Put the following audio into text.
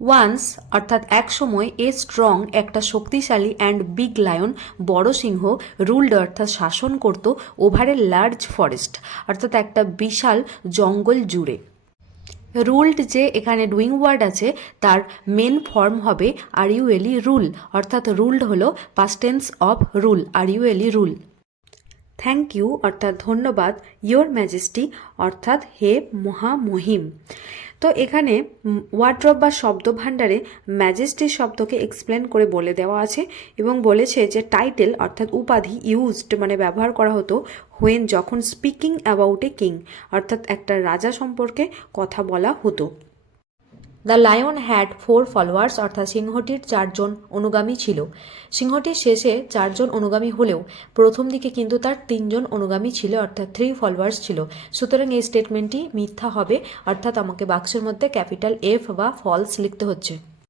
Once অর্থাৎ এক সময় এ স্ট্রং একটা শক্তিশালী অ্যান্ড বিগ লায়ন বড় সিংহ রুলড অর্থাৎ শাসন করত ওভার এ লার্জ ফরেস্ট অর্থাৎ একটা বিশাল জঙ্গল জুড়ে। রুলড যে এখানে ডুইং ওয়ার্ড আছে তার মেন ফর্ম হবে আরইউএলি রুল, অর্থাৎ রুলড হলো past tense of rule, R U L E rule. Thank you অর্থাৎ ধন্যবাদ, ইয়োর ম্যাজেস্টি অর্থাৎ হে মহামহিম। তো এখানে ওয়ার্ড্রপ বা শব্দ ভাণ্ডারে ম্যাজেস্টির শব্দকে এক্সপ্লেন করে বলে দেওয়া আছে এবং বলেছে যে টাইটেল অর্থাৎ উপাধি ইউজড মানে ব্যবহার করা হতো হোয়েন যখন স্পিকিং অ্যাবাউট এ কিং অর্থাৎ একটা রাজা সম্পর্কে কথা বলা হতো। দ্য লায়ন হ্যাড 4 ফলোয়ার্স অর্থাৎ সিংহটির 4 জন অনুগামী ছিল। সিংহটির শেষে 4 জন অনুগামী হলেও প্রথম দিকে কিন্তু তার 3 জন অনুগামী ছিল অর্থাৎ 3 ফলোয়ার্স ছিল। সুতরাং এই স্টেটমেন্টটি মিথ্যা হবে, অর্থাৎ আমাকে বাক্সের মধ্যে ক্যাপিটাল এফ বা ফলস লিখতে হচ্ছে।